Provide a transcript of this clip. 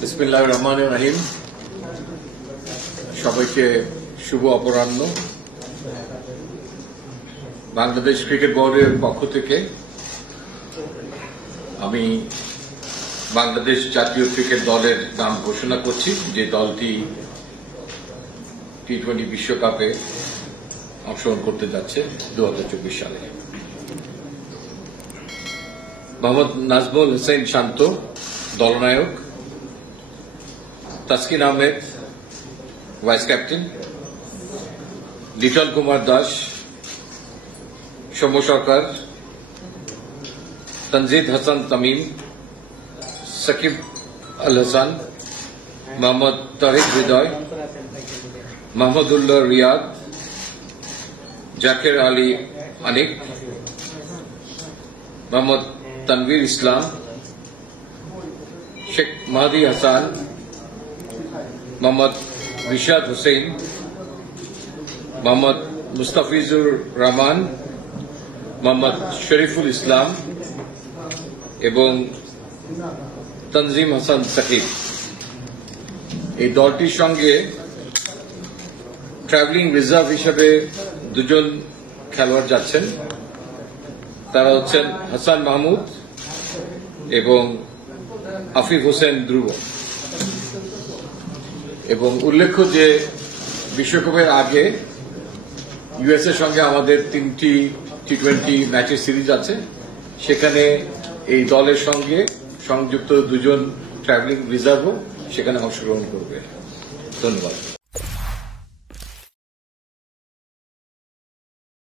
বিসমিল্লাহির রহমানির রহিম। সবাইকে শুভ অপরাহ্ন। বাংলাদেশ ক্রিকেট বোর্ডের পক্ষ থেকে আমি বাংলাদেশ জাতীয় ক্রিকেট দলের নাম ঘোষণা করছি, যে দলটি টি-20 বিশ্বকাপে অংশগ্রহণ করতে যাচ্ছে 2024 সালে। মোহাম্মদ নাজমুল হোসেন শান্ত দলনায়ক, তাসকিন আহমেদ ভাইস ক্যাপ্টেন, লিটন কুমার দাস, সৌম্য সরকার, তনজিদ হাসান তামিম, সাকিব আল হাসান, মোহাম্মদ তারিক হৃদয়, মাহমুদুল্লাহ রিয়াদ, জাকের আলী আনিক, মোহাম্মদ তানভীর ইসলাম, শেখ মাহদি হাসান, মোহাম্মদ রিশাদ হোসেন, মোহাম্মদ মুস্তাফিজুর রহমান, মোহাম্মদ শরীফুল ইসলাম এবং তনজিম হাসান সাকিব। এই দলটির সঙ্গে ট্রাভেলিং রিজার্ভ হিসেবে দুজন খেলোয়াড় যাচ্ছেন। তারা হচ্ছেন হাসান মাহমুদ এবং আফিফ হোসেন ধ্রুব। এবং উল্লেখ্য যে বিশ্বকাপের আগে ইউএস এর সঙ্গে আমাদের 3টি টি-20 ম্যাচের সিরিজ আছে, সেখানে এই দলের সঙ্গে সংযুক্ত দুজন ট্রাভেলিং রিজার্ভও সেখানে অংশগ্রহণ করবে। ধন্যবাদ।